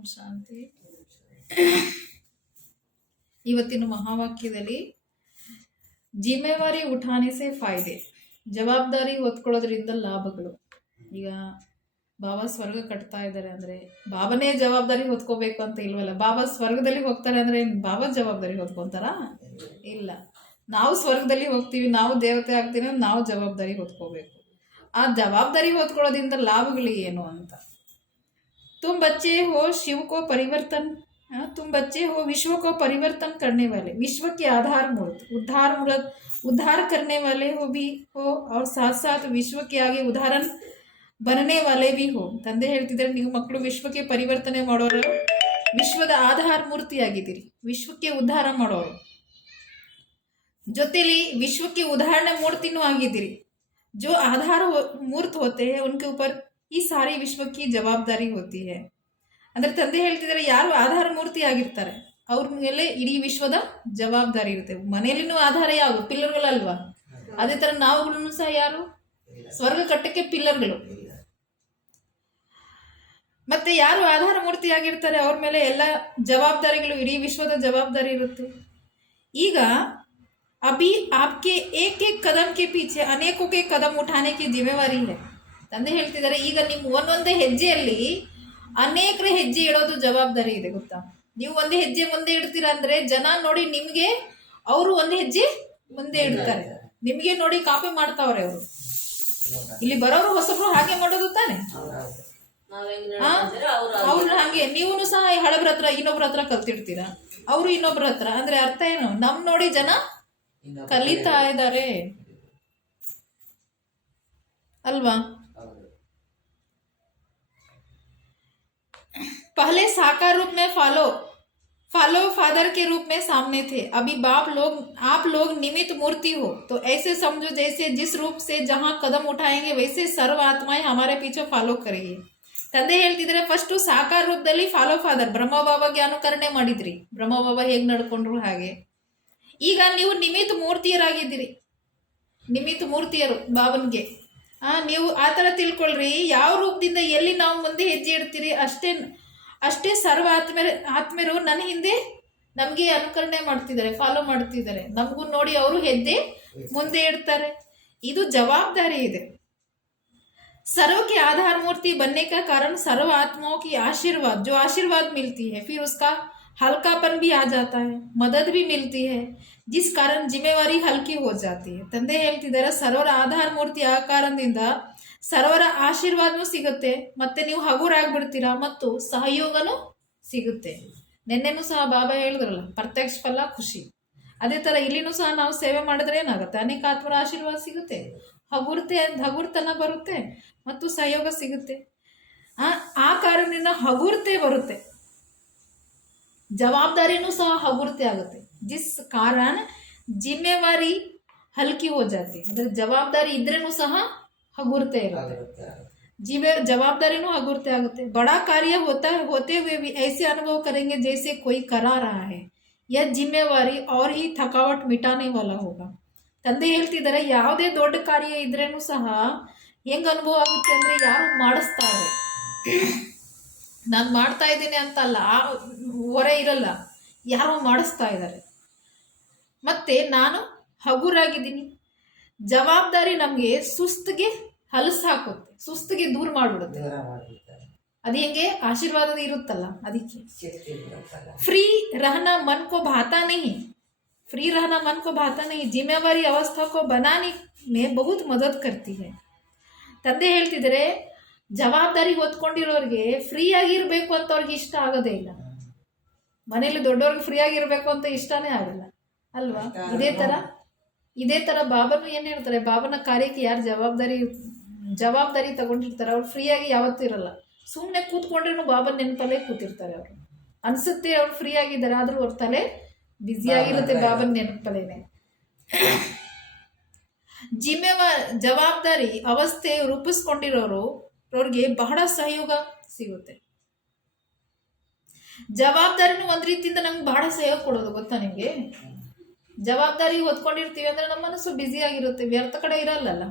ಓಂ ಶಾಂತಿ. ಇವತ್ತಿನ ಮಹಾವಾಕ್ಯದಲ್ಲಿ ಜಿಮ್ಮೆವಾರಿ ಉಠಾನೆ ಫಾಯ್ದೆ, ಜವಾಬ್ದಾರಿ ಹೊತ್ಕೊಳ್ಳೋದ್ರಿಂದ ಲಾಭಗಳು. ಈಗ ಬಾಬಾ ಸ್ವರ್ಗ ಕಟ್ತಾ ಇದ್ದಾರೆ ಅಂದ್ರೆ ಬಾಬಾನೇ ಜವಾಬ್ದಾರಿ ಹೊತ್ಕೋಬೇಕು ಅಂತ ಇಲ್ವಲ್ಲ. ಬಾಬಾ ಸ್ವರ್ಗದಲ್ಲಿ ಹೋಗ್ತಾರೆ ಅಂದ್ರೆ ಬಾಬಾ ಜವಾಬ್ದಾರಿ ಹೊತ್ಕೊಂತಾರ? ಇಲ್ಲ. ನಾವು ಸ್ವರ್ಗದಲ್ಲಿ ಹೋಗ್ತೀವಿ, ನಾವು ದೇವತೆ ಆಗ್ತೀವಿ, ನಾವು ಜವಾಬ್ದಾರಿ ಹೊತ್ಕೋಬೇಕು. ಆ ಜವಾಬ್ದಾರಿ ಹೊತ್ಕೊಳ್ಳೋದ್ರಿಂದ लाभಗಳು ಏನು ಅಂತ. तुम बच्चे हो शिव को परिवर्तन, तुम बच्चे हो विश्व को परिवर्तन करने वाले, विश्व के आधार मूर्त उद्धार करने वाले हो भी हो, और साथ साथ विश्व के आगे उदाहरण बनने वाले भी हो. ತಂದೆ ಹೇಳ್ತಿದ್ದಾರೆ, ನೀವು ಮಕ್ಕಳು ವಿಶ್ವಕ್ಕೆ ಪರಿವರ್ತನೆ ಮಾಡೋರು, ವಿಶ್ವದ ಆಧಾರ ಮೂರ್ತಿಯಾಗಿದ್ದೀರಿ, ವಿಶ್ವಕ್ಕೆ ಉದ್ಧಾರ ಮಾಡೋರು, ಜೊತೆಲಿ ವಿಶ್ವಕ್ಕೆ ಉದಾಹರಣೆ ಮೂರ್ತಿನೂ ಆಗಿದ್ದೀರಿ. जो आधार मूर्त होते हैं उनके ऊपर ಈ ಸಾರಿ ವಿಶ್ವಕ್ಕೆ ಜವಾಬ್ದಾರಿ ಹೋತಿ ಹೈ. ಅಂದ್ರೆ ತಂದೆ ಹೇಳ್ತಿದ್ದಾರೆ, ಯಾರು ಆಧಾರ ಮೂರ್ತಿ ಆಗಿರ್ತಾರೆ ಅವ್ರ ಮೇಲೆ ಇಡೀ ವಿಶ್ವದ ಜವಾಬ್ದಾರಿ ಇರುತ್ತೆ. ಮನೆಯಲ್ಲಿನೂ ಆಧಾರ ಯಾವುದು? ಪಿಲ್ಲರ್ಗಳಲ್ವಾ? ಅದೇ ತರ ನಾವುಗಳನ್ನು ಸಹ ಯಾರು? ಸ್ವರ್ಗ ಕಟ್ಟಕ್ಕೆ ಪಿಲ್ಲರ್ಗಳು. ಮತ್ತೆ ಯಾರು ಆಧಾರ ಮೂರ್ತಿ ಆಗಿರ್ತಾರೆ ಅವ್ರ ಮೇಲೆ ಎಲ್ಲ ಜವಾಬ್ದಾರಿಗಳು, ಇಡೀ ವಿಶ್ವದ ಜವಾಬ್ದಾರಿ ಇರುತ್ತೆ. ಈಗ अभी आपके एक एक कदम के पीछे अनेकों के कदम उठाने की जिम्मेवारी है. ತಂದೆ ಹೇಳ್ತಿದ್ದಾರೆ, ಈಗ ನಿಮ್ಮ ಒಂದೊಂದೇ ಹೆಜ್ಜೆಯಲ್ಲಿ ಅನೇಕರ ಹೆಜ್ಜೆ ಇಡೋದು ಜವಾಬ್ದಾರಿ ಇದೆ, ಗೊತ್ತಾ? ನೀವು ಒಂದೇ ಹೆಜ್ಜೆ ಮುಂದೆ ಇಡ್ತೀರಾ ಅಂದ್ರೆ ಜನ ನೋಡಿ ನಿಮ್ಗೆ ಅವರು ಒಂದು ಹೆಜ್ಜೆ ಮುಂದೆ ಇಡ್ತಾರೆ, ನಿಮ್ಗೆ ನೋಡಿ ಕಾಪಿ ಮಾಡ್ತಾವ್ರೆ ಅವರು. ಇಲ್ಲಿ ಬರೋರು ಹೊಸಬ್ರು ಹಾಗೆ ಮಾಡೋದು ತಾನೆ. ಅವ್ರು ಹಾಗೆ ನೀವು ಸಹ ಹಳಬ್ರ ಹತ್ರ ಇನ್ನೊಬ್ರ ಹತ್ರ ಕಲ್ತಿಡ್ತೀರಾ, ಅವರು ಇನ್ನೊಬ್ರ ಹತ್ರ. ಅಂದ್ರೆ ಅರ್ಥ ಏನು? ನಮ್ ನೋಡಿ ಜನ ಕಲಿತಾ ಇದ್ದಾರೆ ಅಲ್ವಾ? पहले साकार रूप में फॉलो फादर के रूप में सामने थे, अभी आप लोग निमित्त मूर्ति हो, तो ऐसे समझो जैसे जिस रूप से जहां कदम उठाएंगे वैसे सर्व आत्माएं हमारे पीछे फॉलो करेंगे. ತಂದೆ ಹೇಳ್ತಿದ್ರೆ, ಫಸ್ಟ್ ಸಾಕಾರ ರೂಪದಲ್ಲಿ ಫಾಲೋ ಫಾದರ್ ಬ್ರಹ್ಮ ಬಾಬಾಗೆ ಅನುಕರಣೆ ಮಾಡಿದ್ರಿ, ಬ್ರಹ್ಮ ಬಾಬಾ ಹೇಗ್ ನಡ್ಕೊಂಡ್ರು ಹಾಗೆ. ಈಗ ನೀವು ನಿಮಿತ್ ಮೂರ್ತಿಯರಾಗಿದ್ದೀರಿ, ನಿಮಿತ್ ಮೂರ್ತಿಯರು ಬಾಬನ್ಗೆ. ನೀವು ಆ ಥರ ತಿಳ್ಕೊಳ್ರಿ. ಯಾವ ರೂಪದಿಂದ ಎಲ್ಲಿ ನಾವು ಮುಂದೆ ಹೆಜ್ಜೆ ಇಡ್ತೀರಿ ಅಷ್ಟೇ ಸರ್ವ ಆತ್ಮರು ನನ್ನ ಹಿಂದೆ ನಮಗೆ ಅನುಕರಣೆ ಮಾಡ್ತಿದ್ದಾರೆ, ಫಾಲೋ ಮಾಡ್ತಿದ್ದಾರೆ. ನಮಗೂ ನೋಡಿ ಅವರು ಹೆಜ್ಜೆ ಮುಂದೆ ಇಡ್ತಾರೆ. ಇದು ಜವಾಬ್ದಾರಿ ಇದೆ. सर्व के आधार मूर्ति बनने का कारण सर्व आत्माओं की आशीर्वाद, जो आशीर्वाद मिलती है, फिर उसका हल्कापन भी आ जाता है, मदद भी मिलती है, जिस कारण जिम्मेवारी हल्की हो जाती है. ತಂದೆ ಹೇಳ್ತಿದ್ದಾರೆ, ಸರ್ವರ ಆಧಾರ ಮೂರ್ತಿ ಆ ಕಾರಣದಿಂದ ಸರ್ವರ ಆಶೀರ್ವಾದನೂ ಸಿಗುತ್ತೆ, ಮತ್ತೆ ನೀವು ಹಗುರಾಗ್ಬಿಡ್ತೀರಾ, ಮತ್ತು ಸಹಯೋಗನೂ ಸಿಗುತ್ತೆ. ನಿನ್ನೆನೂ ಸಹ ಬಾಬಾ ಹೇಳಿದ್ರಲ್ಲ, ಪ್ರತ್ಯಕ್ಷ ಫಲ ಖುಷಿ. ಅದೇ ತರ ಇಲ್ಲಿನೂ ಸಹ ನಾವು ಸೇವೆ ಮಾಡಿದ್ರೆ ಏನಾಗುತ್ತೆ? ಅನೇಕ ಆತ್ಮರ ಆಶೀರ್ವಾದ ಸಿಗುತ್ತೆ, ಹಗುರ್ತನ ಬರುತ್ತೆ ಮತ್ತು ಸಹಯೋಗ ಸಿಗುತ್ತೆ. ಆ ಕಾರಣದಿಂದ ಹಗುರತೆ ಬರುತ್ತೆ, ಜವಾಬ್ದಾರಿನೂ ಸಹ ಹಗುರತೆ ಆಗುತ್ತೆ. ಜಿಸ್ ಕಾರಣ ಜಿಮ್ಮೆವಾರಿ ಹಲ್ಕಿ ಹೋ ಜಾತಿ, ಅಂದ್ರೆ ಜವಾಬ್ದಾರಿ ಇದ್ರೇನು ಸಹ ಹಗುರತೆ ಇರುತ್ತೆ, ಜವಾಬ್ದಾರಿನೂ ಹಗುರತೆ ಆಗುತ್ತೆ. बड़ा कार्य होते हुए भी ऐसे अनुभव करेंगे जैसे कोई करा रहा है, यह जिम्मेवारी और ही थकावट मिटाने वाला होगा. ತಂದೆ ಹೇಳ್ತಿದ್ದಾರೆ, ಯಾವುದೇ ದೊಡ್ಡ ಕಾರ್ಯ ಇದ್ರೇನು ಸಹ ಹೆಂಗ್ ಅನುಭವ ಆಗುತ್ತೆ ಅಂದ್ರೆ ಯಾರು ಮಾಡಿಸ್ತಾರೆ. ನಾನು ಮಾಡ್ತಾ ಇದ್ದೀನಿ ಅಂತ ಅಲ್ಲ, ಹೊರೆ ಇರಲ್ಲ, ಯಾರೋ ಮಾಡಿಸ್ತಾ ಇದ್ದಾರೆ. ಮತ್ತೆ ನಾನು ಹಗುರಾಗಿದ್ದೀನಿ. ಜವಾಬ್ದಾರಿ ನಮ್ಗೆ ಸುಸ್ತಿಗೆ ಹಲಸು ಹಾಕುತ್ತೆ, ಸುಸ್ತಿಗೆ ದೂರ ಮಾಡ್ಬಿಡುತ್ತೆ. ಅದು ಹೆಂಗೆ? ಆಶೀರ್ವಾದ ಇರುತ್ತಲ್ಲ ಅದಕ್ಕೆ. ಫ್ರೀ रहना मन को भाता नहीं, फ्री रहना मन को भाता नहीं, जिम्मेवारी अवस्था को बनाने में बहुत मदद करती है. ತಂದೆ ಹೇಳ್ತಿದ್ರೆ, ಜವಾಬ್ದಾರಿ ಹೊತ್ಕೊಂಡಿರೋರಿಗೆ ಫ್ರೀ ಆಗಿರ್ಬೇಕು ಅಂತ ಅವ್ರಿಗೆ ಇಷ್ಟ ಆಗೋದೇ ಇಲ್ಲ. ಮನೇಲಿ ದೊಡ್ಡವ್ರಿಗೆ ಫ್ರೀ ಆಗಿರ್ಬೇಕು ಅಂತ ಇಷ್ಟನೇ ಆಗಲ್ಲ ಅಲ್ವಾ? ಇದೇ ತರ ಬಾಬನು ಏನ್ ಹೇಳ್ತಾರೆ, ಬಾಬನ ಕಾರ್ಯಕ್ಕೆ ಯಾರು ಜವಾಬ್ದಾರಿ ತಗೊಂಡಿರ್ತಾರೆ ಅವ್ರು ಫ್ರೀ ಆಗಿ ಯಾವತ್ತೂ ಇರಲ್ಲ. ಸುಮ್ಮನೆ ಕೂತ್ಕೊಂಡ್ರೇನು ಬಾಬನ್ ನೆನಪಲ್ಲೇ ಕೂತಿರ್ತಾರೆ. ಅವರು ಅನ್ಸುತ್ತೆ ಅವ್ರು ಫ್ರೀ ಆಗಿದ್ದಾರೆ, ಆದ್ರೂ ಅವ್ರ ತಲೆ ಬ್ಯುಸಿ ಆಗಿರುತ್ತೆ ಬಾಬನ್ ನೆನಪಲ್ಲೇನೆ. ಜವಾಬ್ದಾರಿ ಅವಸ್ಥೆ ರೂಪಿಸ್ಕೊಂಡಿರೋರು ಅವ್ರಿಗೆ ಬಹಳ ಸಹಯೋಗ ಸಿಗುತ್ತೆ. ಜವಾಬ್ದಾರಿನೂ ಒಂದ್ ರೀತಿಯಿಂದ ನಮ್ಗೆ ಬಹಳ ಸಹಯೋಗ ಕೊಡೋದು, ಗೊತ್ತಾ ನಿಮ್ಗೆ? ಜವಾಬ್ದಾರಿ ಹೊತ್ಕೊಂಡಿರ್ತೀವಿ ಅಂದ್ರೆ ನಮ್ಮ ಮನಸ್ಸು ಬ್ಯುಸಿ ಆಗಿರುತ್ತೆ, ವ್ಯರ್ಥ ಕಡೆ ಇರಲ್ಲ.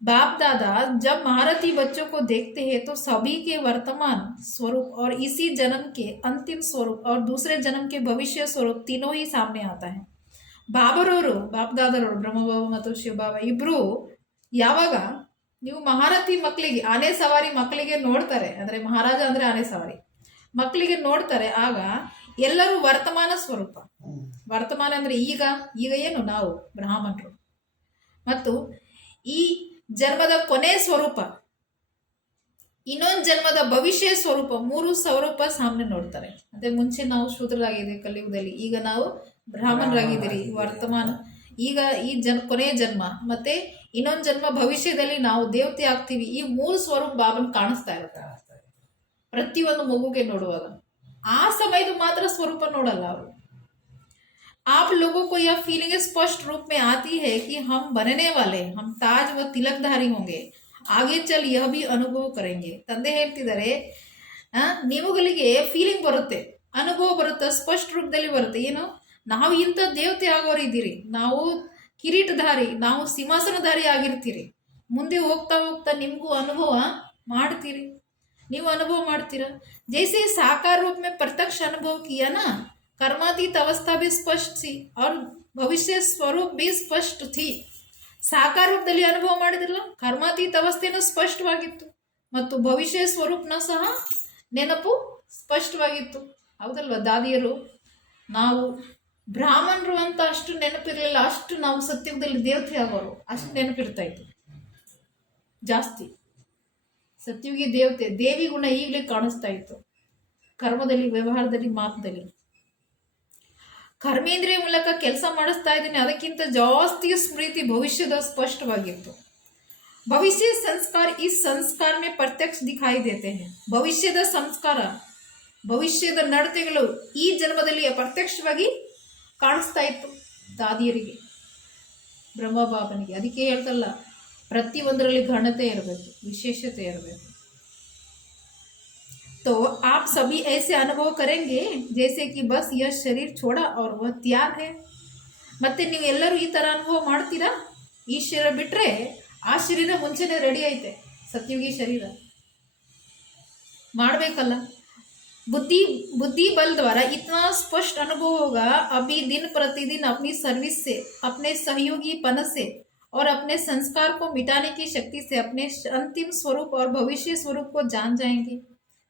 बाप दादा जब महारथी बच्चों को देखते हैं तो सभी के वर्तमान स्वरूप और इसी जन्म के अंतिम स्वरूप और दूसरे जन्म के भविष्य स्वरूप तीनों ही सामने आता है. ಬಾಬರವರು ಬಾಪ್ದಾದರವರು ಬ್ರಹ್ಮಬಾಬಾ ಮತ್ತು ಶಿವಬಾಬಾ ಇಬ್ರು ಯಾವಾಗ ನೀವು ಮಹಾರಥಿ ಮಕ್ಕಳಿಗೆ ಆನೆ ಸವಾರಿ ಮಕ್ಕಳಿಗೆ ನೋಡ್ತಾರೆ, ಅಂದರೆ ಮಹಾರಾಜ ಅಂದ್ರೆ ಆನೆ ಸವಾರಿ ಮಕ್ಕಳಿಗೆ ನೋಡ್ತಾರೆ, ಆಗ ಎಲ್ಲರೂ ವರ್ತಮಾನ ಸ್ವರೂಪ. ವರ್ತಮಾನ ಅಂದ್ರೆ ಈಗ ಏನು ನಾವು ಬ್ರಾಹ್ಮಣರು, ಮತ್ತು ಈ ಜನ್ಮದ ಕೊನೆ ಸ್ವರೂಪ, ಇನ್ನೊಂದು ಜನ್ಮದ ಭವಿಷ್ಯ ಸ್ವರೂಪ, ಮೂರು ಸ್ವರೂಪ ಸಾಮನೆ ನೋಡ್ತಾರೆ. ಅದೇ ಮುಂಚೆ ನಾವು ಶೂದ್ರರಾಗಿದ್ದೀವಿ ಕಲಿಯುಗದಲ್ಲಿ, ಈಗ ನಾವು ಬ್ರಾಹ್ಮಣರಾಗಿದ್ದೀರಿ ವರ್ತಮಾನ, ಈಗ ಈ ಕೊನೆಯ ಜನ್ಮ ಮತ್ತೆ ಇನ್ನೊಂದು ಜನ್ಮ ಭವಿಷ್ಯದಲ್ಲಿ ನಾವು ದೇವತೆ ಆಗ್ತೀವಿ. ಈ ಮೂರು ಸ್ವರೂಪ ಬಾಬನ್ ಕಾಣಿಸ್ತಾ ಇರುತ್ತೆ ಪ್ರತಿಯೊಂದು ಮಗುಗೆ ನೋಡುವಾಗ. ಆ ಸಮಯದ ಮಾತ್ರ ಸ್ವರೂಪ ನೋಡಲ್ಲ ಅವರು. आप लोगों को यह फीलिंग स्पष्ट रूप में आती है कि हम बनने वाले, हम ताज व तिलकधारी होंगे, आगे चल यह भी अनुभव करेंगे. ತಂದೆ ಹೇಳ್ತಿದ್ದಾರೆ, ನಿಮಗಳಿಗೆ ಫೀಲಿಂಗ್ ಬರುತ್ತೆ, ಅನುಭವ ಬರುತ್ತೆ, ಸ್ಪಷ್ಟ ರೂಪದಲ್ಲಿ ಬರುತ್ತೆ. ಏನು, ನಾವು ಇಂಥ ದೇವತೆ ಆಗೋರಿದ್ದೀರಿ, ನಾವು ಕಿರೀಟಧಾರಿ, ನಾವು ಸಿಂಹಾಸನಧಾರಿ ಆಗಿರ್ತೀರಿ. ಮುಂದೆ ಹೋಗ್ತಾ ಹೋಗ್ತಾ ನಿಮಗೂ ಅನುಭವ ಮಾಡ್ತೀರಿ, ನೀವು ಅನುಭವ ಮಾಡ್ತೀರಾ. ಜೈಸೆ ಸಾಕಾರ ರೂಪ में प्रत्यक्ष अनुभव किया ना, कर्मातीत अवस्था भी स्पष्ट थी और भविष्य स्वरूप भी स्पष्ट थी. ಸಾಕಾರ ರೂಪದಲ್ಲಿ ಅನುಭವ ಮಾಡಿದ್ರಲ್ಲ, ಕರ್ಮಾತೀತ ಅವಸ್ಥೆನೂ ಸ್ಪಷ್ಟವಾಗಿತ್ತು ಮತ್ತು ಭವಿಷ್ಯ ಸ್ವರೂಪನ ಸಹ ನೆನಪು ಸ್ಪಷ್ಟವಾಗಿತ್ತು. ಹೌದಲ್ವ ದಾದಿಯರು? ನಾವು ಬ್ರಾಹ್ಮಣರು ಅಂತ ಅಷ್ಟು ನೆನಪಿರಲಿಲ್ಲ, ಅಷ್ಟು ನಾವು ಸತ್ಯುಗದಲ್ಲಿ ದೇವತೆ ಆಗೋರು ಅಷ್ಟು ನೆನಪಿರ್ತಾ ಇತ್ತು ಜಾಸ್ತಿ. ಸತ್ಯುಗಿ ದೇವತೆ ದೇವಿ ಗುಣ ಈಗಲೇ ಕಾಣಿಸ್ತಾ ಇತ್ತು, ಕರ್ಮದಲ್ಲಿ, ವ್ಯವಹಾರದಲ್ಲಿ, ಮಾತದಲ್ಲಿ. ಕರ್ಮೇಂದ್ರಿಯ ಮೂಲಕ ಕೆಲಸ ಮಾಡಿಸ್ತಾ ಇದ್ದೀನಿ, ಅದಕ್ಕಿಂತ ಜಾಸ್ತಿ ಸ್ಮೃತಿ ಭವಿಷ್ಯದ ಸ್ಪಷ್ಟವಾಗಿತ್ತು. ಭವಿಷ್ಯ ಸಂಸ್ಕಾರ ಈ ಸಂಸ್ಕಾರ ಮೇ ಪ್ರತ್ಯಕ್ಷ ದಿಖಾಯಿ ದೇತೆ ಹೈ. ಭವಿಷ್ಯದ ಸಂಸ್ಕಾರ, ಭವಿಷ್ಯದ ನಡತೆಗಳು ಈ ಜನ್ಮದಲ್ಲಿ ಪ್ರತ್ಯಕ್ಷವಾಗಿ ಕಾಣಿಸ್ತಾ ಇತ್ತು ದಾದಿಯರಿಗೆ, ಬ್ರಹ್ಮಬಾಬನಿಗೆ. ಅದಕ್ಕೆ ಹೇಳ್ತಲ್ಲ, ಪ್ರತಿಯೊಂದರಲ್ಲಿ ಘನತೆ ಇರಬೇಕು, ವಿಶೇಷತೆ ಇರಬೇಕು. तो आप सभी ऐसे अनुभव करेंगे जैसे कि बस यह शरीर छोड़ा और वह त्याग है. ಮತ್ತೆ ನೀವು ಎಲ್ಲರೂ ಈ ಥರ ಅನುಭವ ಮಾಡ್ತೀರಾ, ಈ ಶರೀರ ಬಿಟ್ಟರೆ ಆ ಶರೀರ ಮುಂಚೆನೇ ರೆಡಿ ಐತೆ, ಸತ್ಯುಗಿ ಶರೀರ ಮಾಡಬೇಕಲ್ಲ. बुद्धि बल द्वारा इतना स्पष्ट अनुभव होगा. अभी दिन प्रतिदिन अपनी सर्विस से, अपने सहयोगी पन से और अपने संस्कार को मिटाने की शक्ति से अपने अंतिम स्वरूप और भविष्य स्वरूप को जान जाएंगे.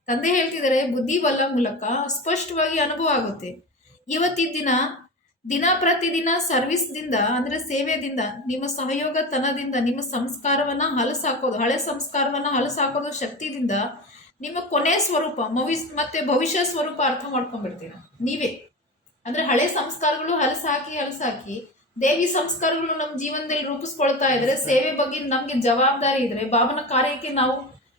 ತಂದೆ ಹೇಳ್ತಿದ್ದಾರೆ, ಬುದ್ಧಿ ಬಲ ಮೂಲಕ ಸ್ಪಷ್ಟವಾಗಿ ಅನುಭವ ಆಗುತ್ತೆ. ಇವತ್ತಿನ ದಿನ ಪ್ರತಿದಿನ ಸರ್ವಿಸ್ದಿಂದ, ಅಂದರೆ ಸೇವೆದಿಂದ, ನಿಮ್ಮ ಸಹಯೋಗತನದಿಂದ, ನಿಮ್ಮ ಸಂಸ್ಕಾರವನ್ನ ಹಲಸಾಕೋದು, ಹಳೆ ಸಂಸ್ಕಾರವನ್ನ ಹಲಸಾಕೋದು ಶಕ್ತಿದಿಂದ ನಿಮ್ಮ ಕೊನೆ ಸ್ವರೂಪ ಮತ್ತೆ ಭವಿಷ್ಯ ಸ್ವರೂಪ ಅರ್ಥ ಮಾಡ್ಕೊಂಡ್ಬಿಡ್ತೀರ ನೀವೇ. ಅಂದ್ರೆ ಹಳೆ ಸಂಸ್ಕಾರಗಳು ಹಲಸಾಕಿ ದೇವಿ ಸಂಸ್ಕಾರಗಳು ನಮ್ಮ ಜೀವನದಲ್ಲಿ ರೂಪಿಸ್ಕೊಳ್ತಾ ಇದ್ರೆ, ಸೇವೆ ಬಗ್ಗೆ ನಮ್ಗೆ ಜವಾಬ್ದಾರಿ ಇದ್ರೆ, ಬಾಬನ ಕಾರ್ಯಕ್ಕೆ ನಾವು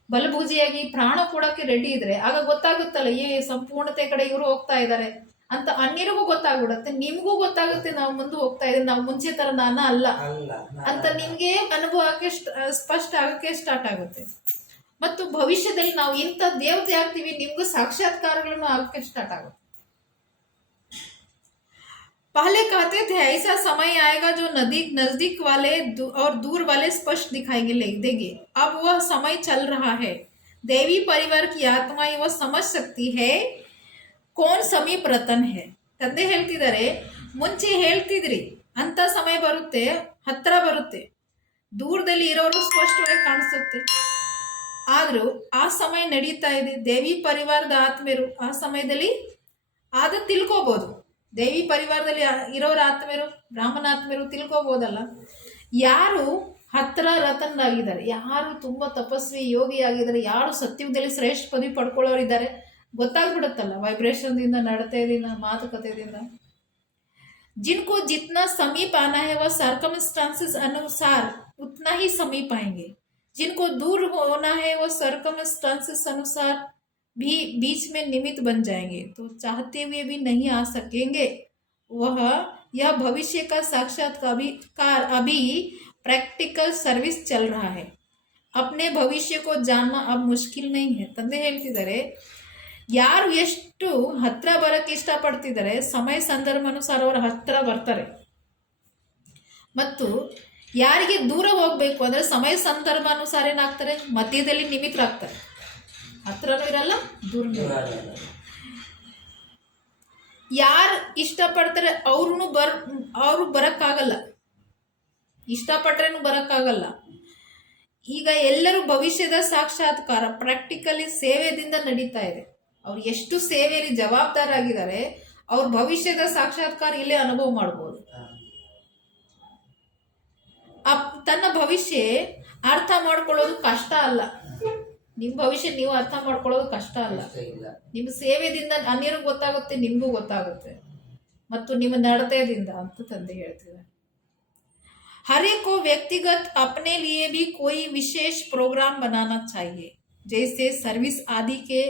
ಬಲಭೂಜಿಯಾಗಿ ಪ್ರಾಣ ಕೊಡೋಕೆ ರೆಡಿ ಇದ್ರೆ, ಆಗ ಗೊತ್ತಾಗುತ್ತಲ್ಲ ಸಂಪೂರ್ಣತೆ ಕಡೆ ಇವರು ಹೋಗ್ತಾ ಇದ್ದಾರೆ ಅಂತ. ಅನ್ಯರಿಗೂ ಗೊತ್ತಾಗ್ಬಿಡುತ್ತೆ, ನಿಮ್ಗೂ ಗೊತ್ತಾಗುತ್ತೆ ನಾವು ಮುಂದೆ ಹೋಗ್ತಾ ಇದ್ದೀವಿ, ನಾವು ಮುಂಚೆ ತರ ನಾನು ಅಲ್ಲ ಅಂತ ನಿಮ್ಗೆ ಅನುಭವ ಆಗಕ್ಕೆ ಸ್ಪಷ್ಟ ಆಗಕ್ಕೆ ಸ್ಟಾರ್ಟ್ ಆಗುತ್ತೆ. ಮತ್ತು ಭವಿಷ್ಯದಲ್ಲಿ ನಾವು ಇಂಥ ದೇವತೆ ಆಗ್ತೀವಿ, ನಿಮ್ಗೂ ಸಾಕ್ಷಾತ್ಕಾರಗಳನ್ನು ಆಗಕ್ಕೆ ಸ್ಟಾರ್ಟ್ ಆಗುತ್ತೆ. पहले कहते थे ऐसा समय आएगा जो नजदीक वाले और दूर वाले स्पष्ट दिखाई देंगे. अब वह समय चल रहा है. देवी परिवार की आत्माएं वह समझ सकती है कौन समीप रतन है. ತಂದೆ ಹೇಳ್ತಿದ್ದಾರೆ, ಮುಂಚೆ ಹೇಳ್ತಿದ್ರಿ ಅಂತ ಸಮಯ ಬರುತ್ತೆ, ಹತ್ರ ಬರುತ್ತೆ, ದೂರದಲ್ಲಿ ಇರೋರು ಸ್ಪಷ್ಟವಾಗಿ ಕಾಣಿಸುತ್ತೆ. ಆದ್ರೂ ಆ ಸಮಯ ನಡೀತಾ ಇದೆ. ದೇವಿ ಪರಿವಾರದ ಆತ್ಮೀಯರು ಆ ಸಮಯದಲ್ಲಿ ಆದ ತಿಳ್ಕೋಬಹುದು. ದೇವಿ ಪರಿವಾರದಲ್ಲಿ ಇರೋರ ಆತ್ಮೀಯರು, ಬ್ರಾಹ್ಮಣ ಆತ್ಮೀಯರು ತಿಳ್ಕೋಬಹುದಲ್ಲ, ಯಾರು ಹತ್ರ ರತನರಾಗಿದ್ದಾರೆ, ಯಾರು ತುಂಬಾ ತಪಸ್ವಿ ಯೋಗಿ ಆಗಿದ್ದಾರೆ, ಯಾರು ಸತ್ಯುಗದಲ್ಲಿ ಶ್ರೇಷ್ಠ ಪದವಿ ಪಡ್ಕೊಳ್ಳೋರಿದ್ದಾರೆ ಗೊತ್ತಾಗ್ಬಿಡುತ್ತಲ್ಲ ವೈಬ್ರೇಷನ್ದಿಂದ, ನಡತೆದಿಂದ, ಮಾತುಕತೆದಿಂದ. जिनको जितना समीप आना है वह सर्कमस्टांसेस अनुसार उतना ही समीप आएंगे. जिनको दूर होना है वह सर्कमस्टांसेस अनुसार भी बीच में निमित्त बन जाएंगे, तो चाहते हुए भी नहीं आ सकेंगे. वह यह भविष्य का साक्षात्कार अभी प्रैक्टिकल सर्विस चल रहा है. अपने भविष्य को जानना अब मुश्किल नहीं है. ತಂದೆ ಹೇಳ್ತಿದ್ದಾರೆ, ಯಾರು ಎಷ್ಟು ಹತ್ರ ಬರಕ್ಕೆ ಇಷ್ಟಪಡ್ತಿದ್ದಾರೆ, ಸಮಯ ಸಂದರ್ಭ ಅನುಸಾರ ಅವರ ಹತ್ರ ಬರ್ತಾರೆ. ಮತ್ತು ಯಾರಿಗೆ ದೂರ ಹೋಗ್ಬೇಕು ಅಂದ್ರೆ ಸಮಯ ಸಂದರ್ಭ ಅನುಸಾರ ಏನಾಗ್ತಾರೆ, ಮಧ್ಯದಲ್ಲಿ ನಿಮಿತ್ತರಾಗ್ತಾರೆ, ಹತ್ರನೂ ಇರಲ್ಲ ದೂರನೂ ಇರಲ್ಲ. ಯಾರು ಇಷ್ಟಪಡ್ತಾರೆ ಅವ್ರು ಬರೋಕ್ಕಾಗಲ್ಲ, ಇಷ್ಟಪಟ್ರೇನು ಬರೋಕ್ಕಾಗಲ್ಲ. ಈಗ ಎಲ್ಲರೂ ಭವಿಷ್ಯದ ಸಾಕ್ಷಾತ್ಕಾರ ಪ್ರಾಕ್ಟಿಕಲಿ ಸೇವೆದಿಂದ ನಡೀತಾ ಇದೆ. ಅವ್ರು ಎಷ್ಟು ಸೇವೆಯಲ್ಲಿ ಜವಾಬ್ದಾರಾಗಿದ್ದಾರೆ, ಅವ್ರ ಭವಿಷ್ಯದ ಸಾಕ್ಷಾತ್ಕಾರ ಇಲ್ಲೇ ಅನುಭವ ಮಾಡ್ಬೋದು. ತನ್ನ ಭವಿಷ್ಯ ಅರ್ಥ ಮಾಡ್ಕೊಳ್ಳೋದು ಕಷ್ಟ ಅಲ್ಲ. ನಿಮ್ಮ ಭವಿಷ್ಯ ನೀವು ಅರ್ಥ ಮಾಡ್ಕೊಳ್ಳೋದು ಕಷ್ಟ ಅಲ್ಲ. ನಿಮ್ಮ ಸೇವೆದಿಂದ ಅನ್ಯರಿಗೂ ಗೊತ್ತಾಗುತ್ತೆ, ನಿಮಗೂ ಗೊತ್ತಾಗುತ್ತೆ, ಮತ್ತು ನಿಮ್ಮ ನಡತೆಯಿಂದ ಅಂತ ತಂದೆ ಹೇಳ್ತಿದ್ದಾರೆ. हर एक को व्यक्तिगत अपने लिए भी कोई विशेष प्रोग्राम बनाना चाहिए. जैसे सर्विस आदि के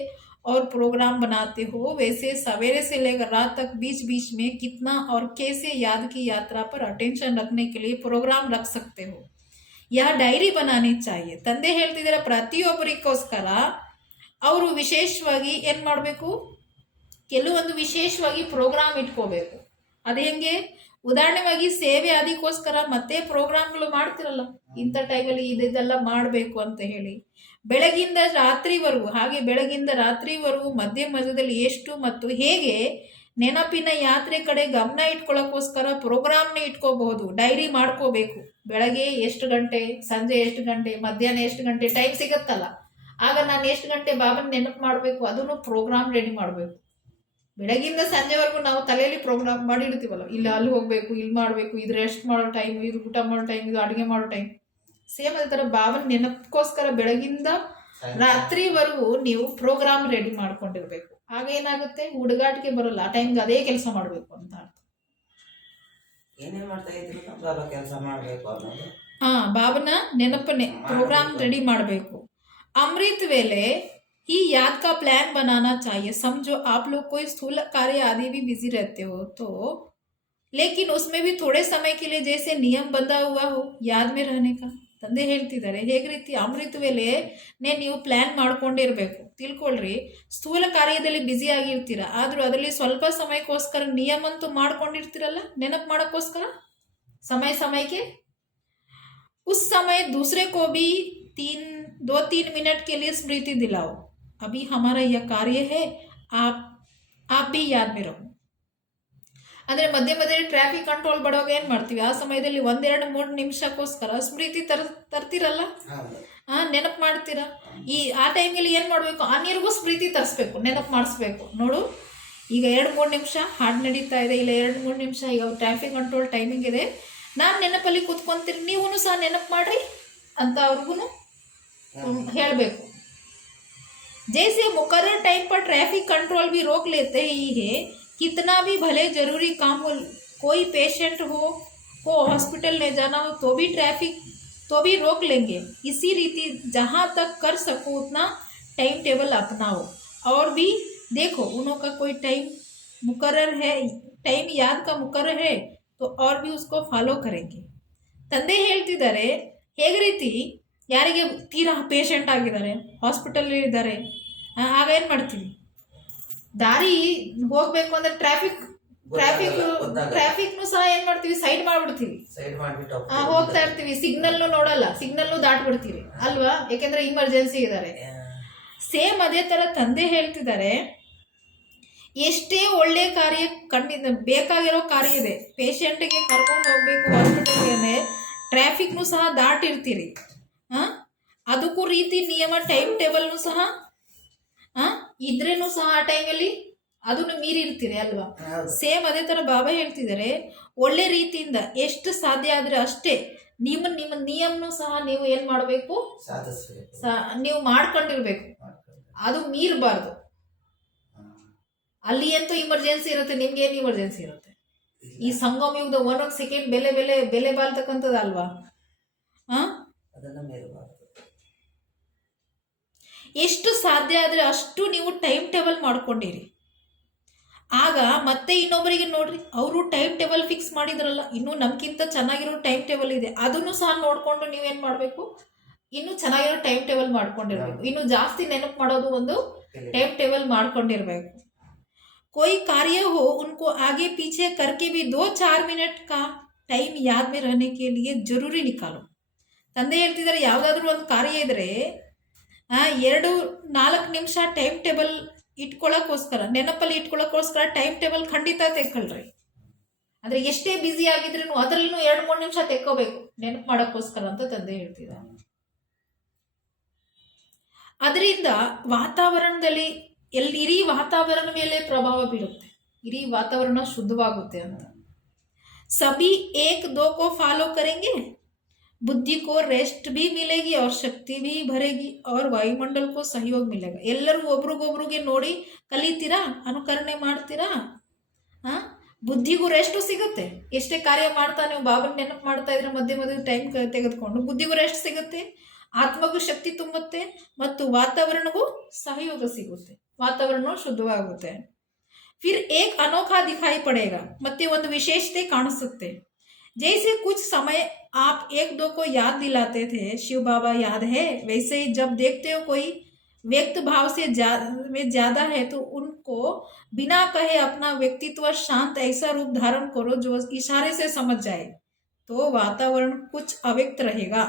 और प्रोग्राम बनाते हो, वैसे सवेरे से लेकर रात तक बीच बीच में कितना और कैसे याद की यात्रा पर अटेंशन रखने के लिए प्रोग्राम रख सकते हो, यह डायरी बनानी चाहिए. ತಂದೆ ಹೇಳ್ತಿದ್ದಾರೆ, ಪ್ರತಿಯೊಬ್ಬರಿಗೋಸ್ಕರ ಅವರು ವಿಶೇಷವಾಗಿ ಏನು ಮಾಡಬೇಕು, ಕೆಲವೊಂದು ವಿಶೇಷವಾಗಿ ಪ್ರೋಗ್ರಾಮ್ ಇಟ್ಕೋಬೇಕು. ಅದು ಹೆಂಗೆ, ಉದಾಹರಣೆವಾಗಿ ಸೇವೆ ಅದಕ್ಕೋಸ್ಕರ ಮತ್ತೆ ಪ್ರೋಗ್ರಾಮ್ಗಳು ಮಾಡ್ತಿರಲ್ಲ, ಇಂಥ ಟೈಮಲ್ಲಿ ಇದೆಲ್ಲ ಮಾಡಬೇಕು ಅಂತ ಹೇಳಿ. ಬೆಳಗಿಂದ ರಾತ್ರಿವರೆಗೂ, ಹಾಗೆ ಬೆಳಗಿಂದ ರಾತ್ರಿವರೆಗೂ ಮಧ್ಯ ಮಧ್ಯದಲ್ಲಿ ಎಷ್ಟು ಮತ್ತು ಹೇಗೆ ನೆನಪಿನ ಯಾತ್ರೆ ಕಡೆ ಗಮನ ಇಟ್ಕೊಳ್ಳೋಕ್ಕೋಸ್ಕರ ಪ್ರೋಗ್ರಾಮ್ನ ಇಟ್ಕೋಬಹುದು, ಡೈರಿ ಮಾಡ್ಕೋಬೇಕು. ಬೆಳಗ್ಗೆ ಎಷ್ಟು ಗಂಟೆ, ಸಂಜೆ ಎಷ್ಟು ಗಂಟೆ, ಮಧ್ಯಾಹ್ನ ಎಷ್ಟು ಗಂಟೆ ಟೈಮ್ ಸಿಗುತ್ತಲ್ಲ, ಆಗ ನಾನು ಎಷ್ಟು ಗಂಟೆ ಬಾಬನ್ ನೆನಪು ಮಾಡಬೇಕು, ಅದನ್ನು ಪ್ರೋಗ್ರಾಮ್ ರೆಡಿ ಮಾಡಬೇಕು. ಬೆಳಗಿಂದ ಸಂಜೆವರೆಗೂ ನಾವು ತಲೆಯಲ್ಲಿ ಪ್ರೋಗ್ರಾಮ್ ಮಾಡಿರ್ತೀವಲ್ಲ, ಇಲ್ಲಿ ಅಲ್ಲಿ ಹೋಗಬೇಕು, ಇಲ್ಲಿ ಮಾಡಬೇಕು, ಇದು ರೆಸ್ಟ್ ಮಾಡೋ ಟೈಮ್, ಇದು ಊಟ ಮಾಡೋ ಟೈಮ್, ಇದು ಅಡುಗೆ ಮಾಡೋ ಟೈಮ್. ಸೇಮ್ ಅದೇ ಥರ ಬಾಬನ ನೆನಪಕ್ಕೋಸ್ಕರ ಬೆಳಗಿಂದ ರಾತ್ರಿವರೆಗೂ ನೀವು ಪ್ರೋಗ್ರಾಮ್ ರೆಡಿ ಮಾಡ್ಕೊಂಡಿರ್ಬೇಕು. ಆಗ ಏನಾಗುತ್ತೆ, ಹುಡುಗಾಟಿಕೆ ಬರೋಲ್ಲ, ಆ ಟೈಮ್ಗೆ ಅದೇ ಕೆಲಸ ಮಾಡಬೇಕು ಅಂತ ಅರ್ಥ. ಬಾಬನ ನೆನಪನ್ನೇ ಪ್ರೋಗ್ರಾಮ್ ರೆಡಿ ಮಾಡಬೇಕು. अमृत वेले ही याद का प्लान बनाना चाहिए. समझो आप लोग कोई स्थूल कार्य आदि भी बिजी रहते हो तो, लेकिन उसमें भी थोड़े समय के लिए जैसे नियम बंधा हुआ हो याद में रहने का. ತಂದೆ ಹೇಳ್ತಿದ್ದಾರೆ, ಹೇಗೆ ರೀತಿ ಅಮೃತ ವೇಳೆನೇ ನೀವು ಪ್ಲ್ಯಾನ್ ಮಾಡ್ಕೊಂಡಿರಬೇಕು. ತಿಳ್ಕೊಳ್ರಿ, ಸ್ಥೂಲ ಕಾರ್ಯದಲ್ಲಿ ಬ್ಯುಸಿ ಆಗಿರ್ತೀರ, ಆದರೂ ಅದರಲ್ಲಿ ಸ್ವಲ್ಪ ಸಮಯಕ್ಕೋಸ್ಕರ ನಿಯಮಂತೂ ಮಾಡ್ಕೊಂಡಿರ್ತೀರಲ್ಲ, ನೆನಪು ಮಾಡೋಕ್ಕೋಸ್ಕರ ಸಮಯಕ್ಕೆ. उस समय दूसरे को भी 2-3 मिनट के लिए स्मृति दिलाओ, अभी हमारा यह कार्य है, आप भी याद में रहो. ಅಂದರೆ ಮಧ್ಯೆ ಮಧ್ಯೆ ಟ್ರಾಫಿಕ್ ಕಂಟ್ರೋಲ್ ಬಡೋವಾಗ ಏನು ಮಾಡ್ತೀವಿ, ಆ ಸಮಯದಲ್ಲಿ 1-2-3 ನಿಮಿಷಕ್ಕೋಸ್ಕರ ಸ್ಮೃತಿ ತರ್ತಿರಲ್ಲ, ನೆನಪು ಮಾಡ್ತೀರಾ. ಆ ಟೈಮಲ್ಲಿ ಏನು ಮಾಡಬೇಕು, ಅನ್ಯರಿಗೂ ಸ್ಮೃತಿ ತರಿಸ್ಬೇಕು, ನೆನಪು ಮಾಡಿಸ್ಬೇಕು. ನೋಡು, ಈಗ 2-3 ನಿಮಿಷ ಹಾಡು ನಡೀತಾ ಇದೆ, ಇಲ್ಲ 2-3 ನಿಮಿಷ ಈಗ ಟ್ರಾಫಿಕ್ ಕಂಟ್ರೋಲ್ ಟೈಮಿಂಗ್ ಇದೆ, ನಾನು ನೆನಪಲ್ಲಿ ಕೂತ್ಕೊಂತೀರಿ, ನೀವು ಸಹ ನೆನಪು ಮಾಡ್ರಿ ಅಂತ ಅವ್ರಿಗೂ ಹೇಳಬೇಕು. जैसे मुकर्रर टाइम पर ट्रैफिक कंट्रोल भी रोक लेते ही है, कितना भी भले ज़रूरी काम हो, कोई पेशेंट को हॉस्पिटल ले जाना हो तो भी रोक लेंगे. इसी रीति जहाँ तक कर सको उतना टाइम टेबल अपनाओ, और भी देखो उनका कोई टाइम मुकर्रर है, टाइम याद का मुकर्रर है तो और भी उसको फॉलो करेंगे. ತಂದೆ ಹೇಳ್ತಿದ್ದಾರೆ, ಹೇಗೆ ರೀತಿ ಯಾರಿಗೆ ತೀರಾ ಪೇಷಂಟ್ ಆಗಿದ್ದಾರೆ, ಹಾಸ್ಪಿಟಲ್ ಇದ್ದಾರೆ, ಆಗ ಏನು ಮಾಡ್ತೀವಿ, ದಾರಿ ಹೋಗಬೇಕು ಅಂದರೆ ಟ್ರಾಫಿಕ್ನು ಸಹ ಏನು ಮಾಡ್ತೀವಿ, ಸೈಡ್ ಮಾಡಿಬಿಡ್ತೀವಿ, ಹೋಗ್ತಾ ಇರ್ತೀವಿ, ಸಿಗ್ನಲ್ನು ನೋಡಲ್ಲ, ಸಿಗ್ನಲ್ನು ದಾಟ್ಬಿಡ್ತೀವಿ ಅಲ್ವಾ, ಯಾಕೆಂದರೆ ಇಮರ್ಜೆನ್ಸಿ ಇದ್ದಾರೆ. ಸೇಮ್ ಅದೇ ಥರ ತಂದೆ ಹೇಳ್ತಿದ್ದಾರೆ, ಎಷ್ಟೇ ಒಳ್ಳೆ ಕಾರ್ಯ ಬೇಕಾಗಿರೋ ಕಾರ್ಯ ಇದೆ, ಪೇಷಂಟ್ಗೆ ಕರ್ಕೊಂಡು ಹೋಗಬೇಕು ಹಾಸ್ಪಿಟಲ್ಗೆ, ಟ್ರಾಫಿಕ್ನು ಸಹ ದಾಟಿರ್ತೀರಿ, ಅದಕ್ಕೂ ರೀತಿ ನಿಯಮ ಟೈಮ್ ಟೇಬಲ್ನು ಸಹ ಇದ್ರೇನು ಸಹ ಆ ಟೈಮಲ್ಲಿ ಅದನ್ನು ಮೀರಿರ್ತೀರಿ ಅಲ್ವಾ. ಸೇಮ್ ಅದೇ ಥರ ಬಾಬಾ ಹೇಳ್ತಿದ್ದಾರೆ, ಒಳ್ಳೆ ರೀತಿಯಿಂದ ಎಷ್ಟು ಸಾಧ್ಯ ಆದರೆ ಅಷ್ಟೇ ನಿಮ್ಮ ನಿಯಮನು ಸಹ ನೀವು ಏನು ಮಾಡಬೇಕು, ನೀವು ಮಾಡ್ಕೊಂಡಿರ್ಬೇಕು, ಅದು ಮೀರಬಾರ್ದು. ಅಲ್ಲಿ ಅಂತೂ ಇಮರ್ಜೆನ್ಸಿ ಇರುತ್ತೆ, ನಿಮ್ಗೆ ಏನು ಇಮರ್ಜೆನ್ಸಿ ಇರುತ್ತೆ, ಈ ಸಂಗಮ ಯುಗದ 1 ಸೆಕೆಂಡ್ ಬೆಲೆ ಬಾಳ್ತಕ್ಕಂಥದ್ದಲ್ವಾ. ಎಷ್ಟು ಸಾಧ್ಯ ಆದರೆ ಅಷ್ಟು ನೀವು ಟೈಮ್ ಟೇಬಲ್ ಮಾಡ್ಕೊಂಡಿರಿ. ಆಗ ಮತ್ತೆ ಇನ್ನೊಬ್ಬರಿಗೆ ನೋಡ್ರಿ, ಅವರು ಟೈಮ್ ಟೇಬಲ್ ಫಿಕ್ಸ್ ಮಾಡಿದ್ರಲ್ಲ, ಇನ್ನೂ ನಮ್ಗಿಂತ ಚೆನ್ನಾಗಿರೋ ಟೈಮ್ ಟೇಬಲ್ ಇದೆ, ಅದನ್ನು ಸಹ ನೋಡಿಕೊಂಡು ನೀವೇನು ಮಾಡಬೇಕು, ಇನ್ನೂ ಚೆನ್ನಾಗಿರೋ ಟೈಮ್ ಟೇಬಲ್ ಮಾಡ್ಕೊಂಡಿರ್ಬೇಕು, ಇನ್ನೂ ಜಾಸ್ತಿ ನೆನಪು ಮಾಡೋದು ಒಂದು ಟೈಮ್ ಟೇಬಲ್ ಮಾಡ್ಕೊಂಡಿರ್ಬೇಕು. कोई कार्य हो उनको आगे पीछे करके भी 2-4 मिनट का टाइम याद में रहने के लिए जरूरी निकालो. ತಂದೆ ಹೇಳ್ತಿದ್ದಾರೆ ಯಾವುದಾದ್ರೂ ಒಂದು ಕಾರ್ಯ ಇದ್ರೆ 2-4 ನಿಮಿಷ ಟೈಮ್ ಟೇಬಲ್ ಇಟ್ಕೊಳ್ಳೋಕ್ಕೋಸ್ಕರ, ನೆನಪಲ್ಲಿ ಇಟ್ಕೊಳ್ಳೋಕ್ಕೋಸ್ಕರ ಟೈಮ್ ಟೇಬಲ್ ಖಂಡಿತ ತೆಕ್ಕೊಳ್ರಿ. ಅಂದರೆ ಎಷ್ಟೇ ಬ್ಯುಸಿ ಆಗಿದ್ರೂ ಅದರಲ್ಲೂ 2-3 ನಿಮಿಷ ತೆಕ್ಕೋಬೇಕು ನೆನಪು ಮಾಡೋಕ್ಕೋಸ್ಕರ ಅಂತ ತಂದೆ ಹೇಳ್ತಿದ್ದಾರೆ. ಅದರಿಂದ ವಾತಾವರಣದಲ್ಲಿ ಇಡೀ ವಾತಾವರಣ ಮೇಲೆ ಪ್ರಭಾವ ಬೀರುತ್ತೆ, ಇಡೀ ವಾತಾವರಣ ಶುದ್ಧವಾಗುತ್ತೆ ಅಂತ. ಸಭಿ 1-2 को फॉलो करेंगे, बुद्धि को रेस्ट भी मिलेगी और शक्ति भी भरेगी और वायुमंडल को सहयोग मिलेगा. ಎಲ್ಲರೂ ಒಬ್ರಿಗೊಬ್ರಿಗೆ ನೋಡಿ ಕಲಿತೀರಾ, ಅನುಕರಣೆ ಮಾಡ್ತೀರಾ, ಬುದ್ಧಿಗೂ ರೆಸ್ಟ್ ಸಿಗುತ್ತೆ. ಎಷ್ಟೇ ಕಾರ್ಯ ಮಾಡ್ತಾ ನೀವು ಬಾಬನ ನೆನಪು ಮಾಡ್ತಾ ಇದ್ರೆ ಮಧ್ಯೆ ಮಧ್ಯೆ ಟೈಮ್ ತೆಗೆದುಕೊಂಡು ಬುದ್ಧಿಗೂ ರೆಸ್ಟ್ ಸಿಗುತ್ತೆ, ಆತ್ಮಗೂ ಶಕ್ತಿ ತುಂಬುತ್ತೆ ಮತ್ತು ವಾತಾವರಣಗೂ ಸಹಯೋಗ ಸಿಗುತ್ತೆ, ವಾತಾವರಣ ಶುದ್ಧವಾಗುತ್ತೆ. फिर एक अनोखा दिखाई पड़ेगा, ಮತ್ತೆ ಒಂದು ವಿಶೇಷತೆ ಕಾಣಿಸುತ್ತೆ. जैसे कुछ समय आप 1-2 को याद दिलाते थे, शिव बाबा याद है, वैसे ही जब देखते हो कोई व्यक्त भाव से में ज्यादा है तो उनको बिना कहे अपना व्यक्तित्व शांत ऐसा रूप धारण करो जो इशारे से समझ जाए, तो वातावरण कुछ अव्यक्त रहेगा.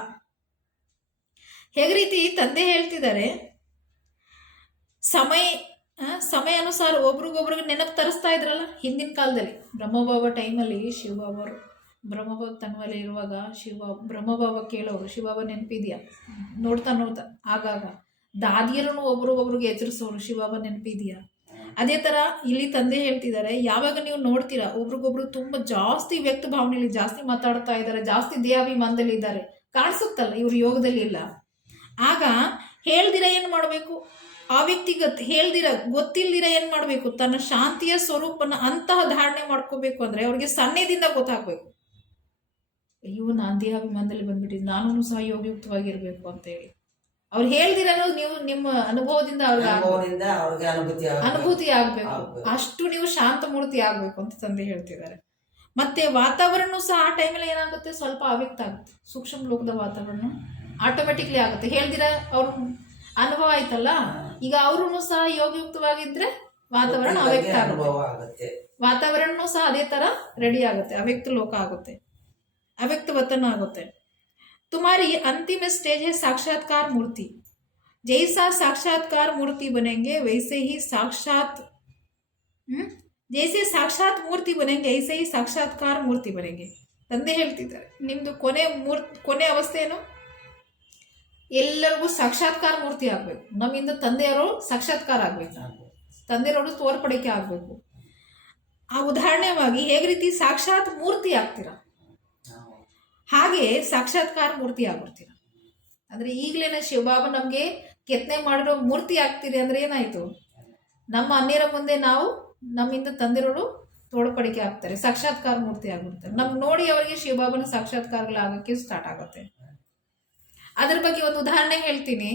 ಹೇಗೆ ರೀತಿ ತಂದೆ ಹೇಳ್ತಿದ್ದಾರೆ, ಸಮಯ ಅನುಸಾರ ಒಬ್ರಿಗೊಬ್ರಿಗೆ ನೆನಪು ತರಿಸ್ತಾ ಇದ್ರಲ್ಲ ಹಿಂದಿನ ಕಾಲದಲ್ಲಿ. ಬ್ರಹ್ಮಬಾಬಾ ಟೈಮಲ್ಲಿ ಶಿವಬಾಬರು ಬ್ರಹ್ಮಬಾಬಾ ತನ್ವಲ್ಲಿ ಇರುವಾಗ ಬ್ರಹ್ಮಬಾಬಾ ಕೇಳೋರು, ಶಿವಬಾಬಾ ನೆನಪಿದ್ಯಾ, ನೋಡ್ತಾ ಆಗಾಗ ದಾದಿಯರನ್ನು ಒಬ್ರಿಗೊಬ್ರಿಗೆ ಎಚ್ಚರಿಸೋರು, ಶಿವಬಾಬಾ ನೆನಪಿದ್ಯಾ. ಅದೇ ಥರ ಇಲ್ಲಿ ತಂದೆ ಹೇಳ್ತಿದ್ದಾರೆ, ಯಾವಾಗ ನೀವು ನೋಡ್ತೀರಾ ಒಬ್ರಿಗೊಬ್ರು ತುಂಬ ಜಾಸ್ತಿ ವ್ಯಕ್ತ ಭಾವನೆಯಲ್ಲಿ ಜಾಸ್ತಿ ಮಾತಾಡ್ತಾ ಇದ್ದಾರೆ, ಜಾಸ್ತಿ ದೇಹಾಭಿಮಾನದಲ್ಲಿ ಇದ್ದಾರೆ, ಕಾಣಿಸುತ್ತಲ್ಲ ಇವರು ಯೋಗದಲ್ಲಿ ಇಲ್ಲ, ಆಗ ಹೇಳ್ದಿರ ಏನು ಮಾಡಬೇಕು, ಆ ವ್ಯಕ್ತಿಗತ ಹೇಳ್ದಿರ ಗೊತ್ತಿಲ್ದಿರ ಏನು ಮಾಡಬೇಕು, ತನ್ನ ಶಾಂತಿಯ ಸ್ವರೂಪನ ಅಂತಹ ಧಾರಣೆ ಮಾಡ್ಕೋಬೇಕು. ಅಂದರೆ ಅವ್ರಿಗೆ ಸನ್ನೆದಿಂದ ಗೊತ್ತಾಗಬೇಕು, ಅಯ್ಯೋ ನಾನು ದೇಹಾಭಿಮಾನದಲ್ಲಿ ಬಂದ್ಬಿಟ್ಟಿದ್ದು, ನಾನು ಸಹ ಯೋಗಯುಕ್ತವಾಗಿರ್ಬೇಕು ಅಂತ ಹೇಳಿ ಅವ್ರು ಹೇಳ್ದಿರನು ನೀವು ನಿಮ್ಮ ಅನುಭವದಿಂದ ಅವ್ರಿಗೆ ಅನುಭೂತಿ ಆಗ್ಬೇಕು, ಅಷ್ಟು ನೀವು ಶಾಂತ ಮೂರ್ತಿ ಆಗ್ಬೇಕು ಅಂತ ತಂದೆ ಹೇಳ್ತಿದ್ದಾರೆ. ಮತ್ತೆ ವಾತಾವರಣ ಸಹ ಆ ಟೈಮಲ್ಲಿ ಏನಾಗುತ್ತೆ, ಸ್ವಲ್ಪ ಅವ್ಯಕ್ತ ಆಗುತ್ತೆ, ಸೂಕ್ಷ್ಮ ಲೋಕದ ವಾತಾವರಣ ಆಟೋಮೆಟಿಕ್ಲಿ ಆಗುತ್ತೆ. ಹೇಳ್ದಿರ ಅವ್ರ ಅನುಭವ ಆಯ್ತಲ್ಲ, ಈಗ ಅವರು ಸಹ ಯೋಗಯುಕ್ತವಾಗಿದ್ರೆ ವಾತಾವರಣ ಅವ್ಯಕ್ತ ಆಗುತ್ತೆ, ವಾತಾವರಣ ಸಹ ಅದೇ ತರ ರೆಡಿ ಆಗುತ್ತೆ, ಅವ್ಯಕ್ತ ಲೋಕ ಆಗುತ್ತೆ, ಅವ್ಯಕ್ತ ವತನ ಆಗುತ್ತೆ. तुम्हारी अंतिम स्टेज है साक्षात्कार मूर्ति. जैसा साक्षात्कार मूर्ति बनेंगे वैसे ही जैसे साक्षात मूर्ति बनेंगे ऐसे ही साक्षात्कार मूर्ति बनेंगे. ತಂದೆ ಹೇಳ್ತಿದ್ದಾರೆ, ನಿಮ್ದು ಕೊನೆ ಅವಸ್ಥೆ ಏನು, ಎಲ್ಲರಿಗೂ ಸಾಕ್ಷಾತ್ಕಾರ ಮೂರ್ತಿ ಆಗ್ಬೇಕು, ನಮ್ಮಿಂದ ತಂದೆಯವರು ಸಾಕ್ಷಾತ್ಕಾರ ಆಗ್ಬೇಕು, ತಂದೆಯವರು ತೋರ್ಪಡಿಕೆ ಆಗ್ಬೇಕು. ಆ ಉದಾಹರಣೆಯಾಗಿ ಹೇಗೆ ರೀತಿ ಸಾಕ್ಷಾತ್ ಮೂರ್ತಿ ಆಗ್ತೀರಾ ಹಾಗೆ ಸಾಕ್ಷಾತ್ಕಾರ ಮೂರ್ತಿ ಆಗ್ಬಿಡ್ತೀರ. ಅಂದರೆ ಈಗಲೇನ ಶಿವಬಾಬಾ ನಮಗೆ ಕೆತ್ತನೆ ಮಾಡಿರೋ ಮೂರ್ತಿ ಆಗ್ತೀರಿ ಅಂದರೆ ಏನಾಯಿತು, ನಮ್ಮ ಅನ್ಯರ ಮುಂದೆ ನಾವು ನಮ್ಮಿಂದ ತಂದಿರೋರು ತೋಡ್ಪಡಿಕೆ ಆಗ್ತಾರೆ, ಸಾಕ್ಷಾತ್ಕಾರ ಮೂರ್ತಿ ಆಗ್ಬಿಡ್ತಾರೆ. ನಮ್ಗೆ ನೋಡಿ ಅವರಿಗೆ ಶಿವಬಾಬನ ಸಾಕ್ಷಾತ್ಕಾರಗಳಾಗೋಕ್ಕೆ ಸ್ಟಾರ್ಟ್ ಆಗುತ್ತೆ. ಅದ್ರ ಬಗ್ಗೆ ಒಂದು ಉದಾಹರಣೆ ಹೇಳ್ತೀನಿ.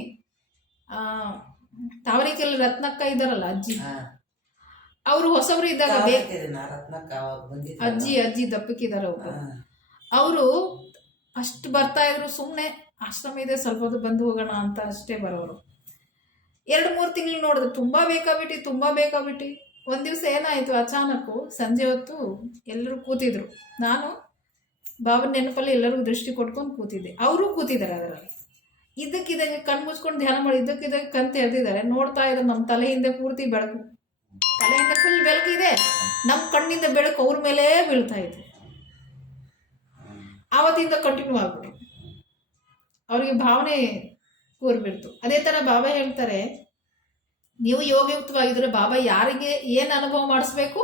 ತಾವರೆಕೆರೆ ರತ್ನಕ್ಕ ಇದ್ದಾರಲ್ಲ ಅಜ್ಜಿ, ಅವರು ಹೊಸಬ್ರು ಇದ್ದಾಗ ಅಜ್ಜಿ ದಪ್ಪಕ್ಕಿದ್ದಾರೆ ಒಬ್ಬರು, ಅವರು ಅಷ್ಟು ಬರ್ತಾ ಇದ್ರು, ಸುಮ್ಮನೆ ಆಶ್ರಮ ಇದೆ ಸ್ವಲ್ಪ ಹೊತ್ತು ಬಂದು ಹೋಗೋಣ ಅಂತ ಅಷ್ಟೇ ಬರೋರು. 2-3 ತಿಂಗಳು ನೋಡಿದ್ರು ತುಂಬ ಬೇಕಾಗ್ಬಿಟ್ಟು ಒಂದು ದಿವಸ ಏನಾಯಿತು, ಅಚಾನಕ್ಕು ಸಂಜೆ ಹೊತ್ತು ಎಲ್ಲರೂ ಕೂತಿದ್ರು, ನಾನು ಬಾಬನ ನೆನಪಲ್ಲಿ ಎಲ್ಲರಿಗೂ ದೃಷ್ಟಿ ಕೊಟ್ಕೊಂಡು ಕೂತಿದ್ದೆ, ಅವರು ಕೂತಿದ್ದಾರೆ. ಅದರಲ್ಲಿ ಇದ್ದಕ್ಕಿದ್ದಂಗೆ ಕಣ್ಣು ಮುಚ್ಕೊಂಡು ಧ್ಯಾನ ಮಾಡಿ ಇದ್ದಕ್ಕಿದ್ದಂಗೆ ಕಣ್ ತೆರೆದಿದ್ದಾರೆ, ನೋಡ್ತಾ ಇದ್ದಾರೆ ನಮ್ಮ ತಲೆ ಹಿಂದೆ ಪೂರ್ತಿ ಬೆಳಕು, ತಲೆಯಿಂದ ಫುಲ್ ಬೆಳಕಿದೆ, ನಮ್ಮ ಕಣ್ಣಿಂದ ಬೆಳಕು ಅವ್ರ ಮೇಲೆ ಬೀಳ್ತಾ ಇದೆ. ಆವತ್ತಿಂದ ಕಂಟಿನ್ಯೂ ಆಗ್ಬಿಟ್ಟು ಅವ್ರಿಗೆ ಭಾವನೆ ಕೂರ್ಬಿಡ್ತು. ಅದೇ ಥರ ಬಾಬಾ ಹೇಳ್ತಾರೆ, ನೀವು ಯೋಗಯುಕ್ತವಾಗಿದ್ರೆ ಬಾಬಾ ಯಾರಿಗೆ ಏನು ಅನುಭವ ಮಾಡಿಸ್ಬೇಕು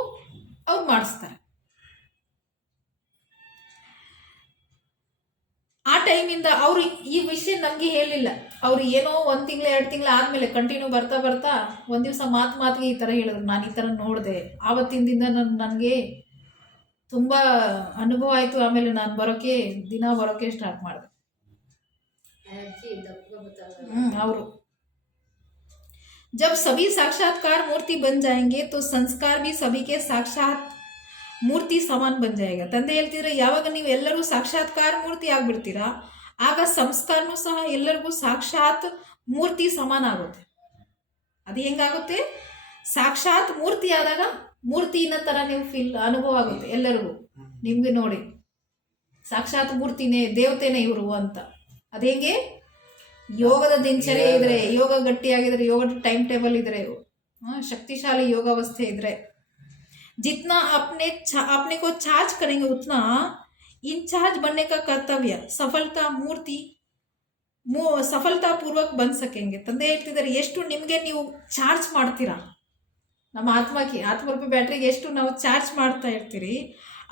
ಅವ್ರು ಮಾಡಿಸ್ತಾರೆ. ಆ ಟೈಮಿಂದ ಅವರು ಈ ವಿಷಯ ನಮಗೆ ಹೇಳಿಲ್ಲ, ಅವ್ರು ಏನೋ 1 ತಿಂಗಳು 2 ತಿಂಗಳು ಆದಮೇಲೆ ಕಂಟಿನ್ಯೂ ಬರ್ತಾ ಒಂದು ದಿವಸ ಮಾತಿಗೆ ಈ ಥರ ಹೇಳಿದ್ರು, ನಾನು ಈ ಥರ ನೋಡಿದೆ, ಆವತ್ತಿಂದ ನನಗೆ ತುಂಬ ಅನುಭವ ಆಯಿತು, ಆಮೇಲೆ ನಾನು ದಿನ ಬರೋಕ್ಕೆ ಸ್ಟಾರ್ಟ್ ಮಾಡಿದೆ. ಅವರು जब सभी साक्षात्कार मूर्ति बन जाएंगे तो संस्कार भी सभी के साक्षात ಮೂರ್ತಿ ಸಮಾನ ಬನ್ ಜಾಯೇಗ. ತಂದೆ ಹೇಳ್ತಿದ್ರೆ, ಯಾವಾಗ ನೀವು ಎಲ್ಲರೂ ಸಾಕ್ಷಾತ್ಕಾರ ಮೂರ್ತಿ ಆಗ್ಬಿಡ್ತೀರಾ ಆಗ ಸಂಸ್ಕಾರನೂ ಸಹ ಎಲ್ಲರಿಗೂ ಸಾಕ್ಷಾತ್ ಮೂರ್ತಿ ಸಮಾನ ಆಗುತ್ತೆ. ಅದು ಹೆಂಗಾಗುತ್ತೆ, ಸಾಕ್ಷಾತ್ ಮೂರ್ತಿ ಆದಾಗ ಮೂರ್ತಿನ ಥರ ನೀವು ಅನುಭವ ಆಗುತ್ತೆ ಎಲ್ಲರಿಗೂ, ನಿಮಗೆ ನೋಡಿ ಸಾಕ್ಷಾತ್ ಮೂರ್ತಿನೇ ದೇವತೆನೇ ಇವರು ಅಂತ. ಅದು ಹೆಂಗೆ? ಯೋಗದ ದಿನಚರ್ಯ ಇದ್ರೆ, ಯೋಗ ಗಟ್ಟಿಯಾಗಿದ್ರೆ, ಯೋಗದ ಟೈಮ್ ಟೇಬಲ್ ಇದ್ರೆ, शक्तिशाली योगावस्था इधर जितना अपने को चार्ज करेंगे उतना इंचार्ज बनने का कर्तव्य ಸಫಲತಾಪೂರ್ವಕ ಬಂದು ಸಕೆಂಗೆ. ತಂದೆ ಹೇಳ್ತಿದ್ದಾರೆ, ಎಷ್ಟು ನಿಮಗೆ ನೀವು ಚಾರ್ಜ್ ಮಾಡ್ತೀರಾ, ನಮ್ಮ ಆತ್ಮರೂಪಿ ಬ್ಯಾಟ್ರಿಗೆ ಎಷ್ಟು ನಾವು ಚಾರ್ಜ್ ಮಾಡ್ತಾ ಇರ್ತೀರಿ,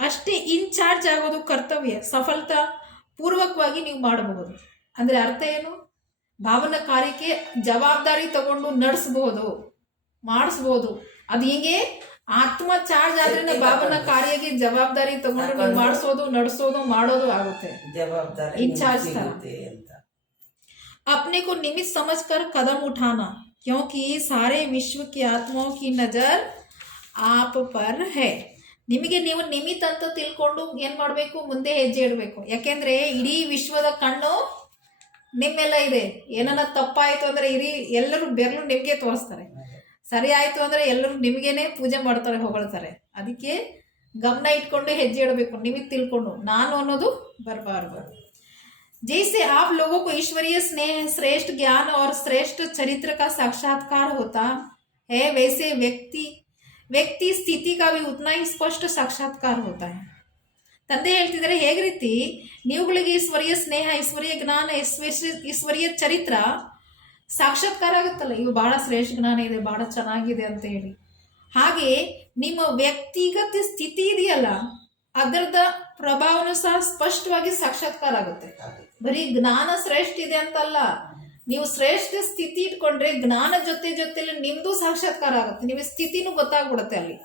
ಅಷ್ಟೇ ಇನ್ಚಾರ್ಜ್ ಆಗೋದು ಕರ್ತವ್ಯ. ಸಫಲತಾ ಪೂರ್ವಕವಾಗಿ ನೀವು ಮಾಡಬಹುದು. ಅಂದರೆ ಅರ್ಥ ಏನು? ಭಾವನಾ ಕಾರ್ಯಕ್ಕೆ ಜವಾಬ್ದಾರಿ ತಗೊಂಡು ಮಾಡಿಸ್ಬೋದು. ಅದು ಹೀಗೆ ಆತ್ಮ ಚಾರ್ಜ್ ಆದ್ರೆ ಭಾವನಾ ಕಾರ್ಯಕ್ಕೆ ಜವಾಬ್ದಾರಿ ತಗೊಂಡು ನೀವು ಮಾಡಿಸೋದು, ನಡೆಸೋದು, ಮಾಡೋದು ಆಗುತ್ತೆ. इंचार्ज अपने को निमित्त समझकर कदम उठाना, क्योंकि सारे विश्व की आत्माओं की नजर आप पर है. ನಿಮಗೆ ನೀವು ನಿಮಿತ್ತ ಅಂತ ತಿಳ್ಕೊಂಡು ಏನು ಮಾಡಬೇಕು? ಮುಂದೆ ಹೆಜ್ಜೆ ಇಡಬೇಕು. ಯಾಕೆಂದ್ರೆ ಇಡೀ ವಿಶ್ವದ ಕಣ್ಣು ನಿಮ್ಮೆಲ್ಲ ಇದೆ. ಏನನ್ನ ತಪ್ಪಾಯಿತು ಅಂದರೆ ಎಲ್ಲರೂ ಬೆರಳು ನಿಮಗೆ ತೋರಿಸ್ತಾರೆ, ಸರಿ ಆಯಿತು ಅಂದರೆ ಎಲ್ಲರೂ ನಿಮಗೇನೆ ಪೂಜೆ ಮಾಡ್ತಾರೆ, ಹೊಗಳ್ತಾರೆ. ಅದಕ್ಕೆ ಗಮನ ಇಟ್ಕೊಂಡು ಹೆಜ್ಜೆ ಇಡಬೇಕು, ನಿಮಿತ್ತ ತಿಳ್ಕೊಂಡು. ನಾನು ಅನ್ನೋದು ಬರಬಾರ್ದು. जैसे आप लोगों को ईश्वरीय स्नेह, श्रेष्ठ ज्ञान और श्रेष्ठ चरित्र का साक्षात्कार होता है, वैसे व्यक्ति स्थिति का भी उतना ही स्पष्ट साक्षात्कार होता है. ತಂದೆ ಹೇಳ್ತಿದ್ದಾರೆ, ಹೇಗೆ ರೀತಿ ನೀವುಗಳಿಗೆ ಈಶ್ವರೀಯ ಸ್ನೇಹ, ಈಶ್ವರೀಯ ಜ್ಞಾನ, ಈಶ್ವರೀಯ ಚರಿತ್ರ ಸಾಕ್ಷಾತ್ಕಾರ ಆಗುತ್ತಲ್ಲ, ಇವು ಬಹಳ ಶ್ರೇಷ್ಠ ಜ್ಞಾನ ಇದೆ, ಬಹಳ ಚೆನ್ನಾಗಿದೆ ಅಂತ ಹೇಳಿ, ಹಾಗೆ ನಿಮ್ಮ ವ್ಯಕ್ತಿಗತ ಸ್ಥಿತಿ ಇದೆಯಲ್ಲ ಅದರದ ಪ್ರಭಾವನೂ ಸಹ ಸ್ಪಷ್ಟವಾಗಿ ಸಾಕ್ಷಾತ್ಕಾರ ಆಗುತ್ತೆ. ಬರೀ ಜ್ಞಾನ ಶ್ರೇಷ್ಠ ಇದೆ ಅಂತಲ್ಲ, ನೀವು ಶ್ರೇಷ್ಠ ಸ್ಥಿತಿ ಇಟ್ಕೊಂಡ್ರೆ ಜ್ಞಾನ ಜೊತೆಲಿ ನಿಮ್ದು ಸಾಕ್ಷಾತ್ಕಾರ ಆಗುತ್ತೆ. ನಿಮಗೆ ಸ್ಥಿತಿನೂ ಗೊತ್ತಾಗ್ಬಿಡುತ್ತೆ ಅಲ್ಲಿ.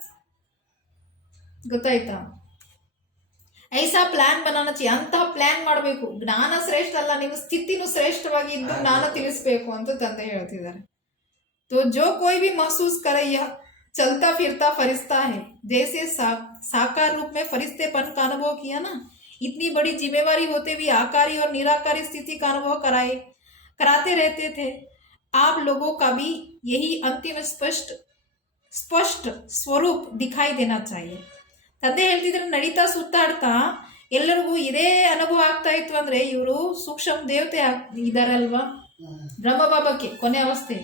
ಗೊತ್ತಾಯ್ತಾ? ಐಸಾ ಪ್ಲಾನ್ ಬನಾನ ಚಿ, ಅಂತ ಪ್ಲಾನ್ ಮಾಡಬೇಕು. ಜ್ಞಾನ ಶ್ರೇಷ್ಠ ಅಲ್ಲ, ನೀವು ಸ್ಥಿತಿನೂ ಶ್ರೇಷ್ಠವಾಗಿ ಇದ್ದು ಜ್ಞಾನ ತಿಳಿಸ್ಬೇಕು ಅಂತ ತಂದೆ ಹೇಳ್ತಿದ್ದಾರೆ. तो जो कोई भी महसूस करे यह चलता फिरता फरिश्ता है, जैसे साकार रूप में फरिश्तेपन का अनुभव किया ना, इतनी बड़ी जिम्मेवारी होते भी आकारी और निराकारी स्थिति का अनुभव कराते रहते थे. आप लोगों का भी यही अंतिम स्पष्ट स्वरूप दिखाई देना चाहिए. ತಂದೆ ಹೇಳ್ತಿದ್ರೆ, ನಡೀತಾ ಸುತ್ತಾಡ್ತಾ ಎಲ್ಲರಿಗೂ ಇದೇ ಅನುಭವ ಆಗ್ತಾ ಇತ್ತು ಅಂದ್ರೆ ಇವರು ಸೂಕ್ಷ್ಮ ದೇವತೆ ಇದಾರಲ್ವಾ, ಬ್ರಹ್ಮಬಾಬಾಕ್ಕೆ ಕೊನೆ ಅವಸ್ಥೆ.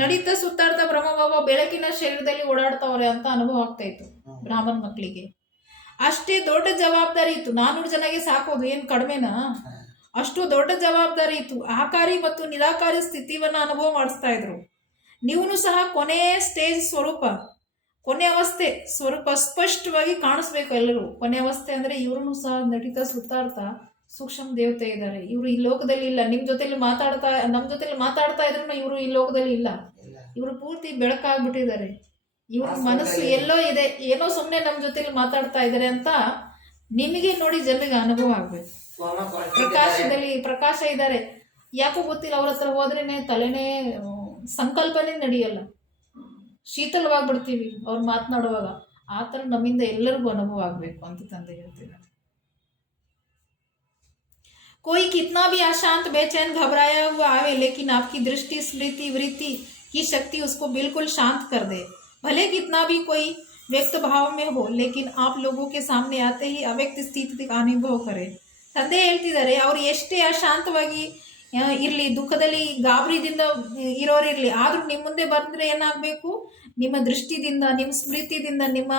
ನಡೀತಾ ಸುತ್ತಾಡ್ತಾ ಬ್ರಹ್ಮಬಾಬಾ ಬೆಳಕಿನ ಶರೀರದಲ್ಲಿ ಓಡಾಡ್ತಾವ್ರೆ ಅಂತ ಅನುಭವ ಆಗ್ತಾ ಇತ್ತು ಬ್ರಾಹ್ಮಣ ಮಕ್ಕಳಿಗೆ. ಅಷ್ಟೇ ದೊಡ್ಡ ಜವಾಬ್ದಾರಿ ಇತ್ತು. 400 ಜನಗೆ ಸಾಕೋದು ಏನು ಕಡಿಮೆನಾ? ಅಷ್ಟು ದೊಡ್ಡ ಜವಾಬ್ದಾರಿ ಇತ್ತು. ಆಕಾರಿ ಮತ್ತು ನಿರಾಕಾರಿ ಸ್ಥಿತಿವನ್ನ ಅನುಭವ ಮಾಡಿಸ್ತಾ ಇದ್ರು. ನೀವು ಸಹ ಕೊನೆ ಸ್ಟೇಜ್ ಸ್ವರೂಪ, ಕೊನೆ ಅವಸ್ಥೆ ಸ್ವರೂಪ ಸ್ಪಷ್ಟವಾಗಿ ಕಾಣಿಸ್ಬೇಕು ಎಲ್ಲರೂ. ಕೊನೆ ಅವಸ್ಥೆ ಅಂದ್ರೆ ಇವ್ರೂ ಸಹ ನಡೀತಾ ಸುತ್ತಾಡ್ತಾ ಸೂಕ್ಷ್ಮ ದೇವತೆ ಇದ್ದಾರೆ. ಇವರು ಈ ಲೋಕದಲ್ಲಿ ಇಲ್ಲ. ನಮ್ಮ ಜೊತೆಲಿ ಮಾತಾಡ್ತಾ ಇದ್ರು ಇವರು ಈ ಲೋಕದಲ್ಲಿ ಇಲ್ಲ. ಇವರು ಪೂರ್ತಿ ಬೆಳಕಾಗ್ಬಿಟ್ಟಿದ್ದಾರೆ. ಇವ್ರ ಮನಸ್ಸು ಎಲ್ಲೋ ಇದೆ, ಏನೋ ಸುಮ್ಮನೆ ನಮ್ಮ ಜೊತೆಲಿ ಮಾತಾಡ್ತಾ ಇದ್ದಾರೆ ಅಂತ ನಿಮಗೆ ನೋಡಿ ಜನರಿಗೆ ಅನುಭವ ಆಗ್ಬೇಕು. ಪ್ರಕಾಶ ಇದ್ದಾರೆ, ಯಾಕೋ ಗೊತ್ತಿಲ್ಲ. ಅವ್ರ ಹತ್ರ ಹೋದ್ರೇನೆ ತಲೆನೇ ಸಂಕಲ್ಪನೇ ನಡೆಯಲ್ಲ, ಶೀತಲವಾಗ್ಬಿಡ್ತೀವಿ ಅವ್ರು ಮಾತನಾಡುವಾಗ. ಆ ಥರ ನಮ್ಮಿಂದ ಎಲ್ಲರಿಗೂ ಅನುಭವ ಆಗಬೇಕು ಅಂತ ತಂದೆ ಹೇಳ್ತಿದ್ದಾರೆ. कोई कितना भी अशांत, बेचैन, घबराया हुआ आवे, लेकिन आपकी दृष्टि, स्मृति, वृत्ति की शक्ति उसको बिल्कुल शांत कर दे. भले कितना भी कोई व्यक्त भाव में हो, लेकिन आप लोगों के सामने आते ही अव्यक्त स्थिति का अनुभव करे. ತಂದೆ ಹೇಳ್ತಿದ್ದಾರೆ, ಅವ್ರು ಎಷ್ಟೇ ಅಶಾಂತವಾಗಿ ಇರಲಿ, ದುಃಖದಲ್ಲಿ ಗಾಬರಿದಿಂದ ಇರೋರಿರಲಿ, ಆದರೂ ನಿಮ್ಮ ಮುಂದೆ ಬಂದರೆ ಏನಾಗಬೇಕು? ನಿಮ್ಮ ದೃಷ್ಟಿದಿಂದ, ನಿಮ್ಮ ಸ್ಮೃತಿದಿಂದ, ನಿಮ್ಮ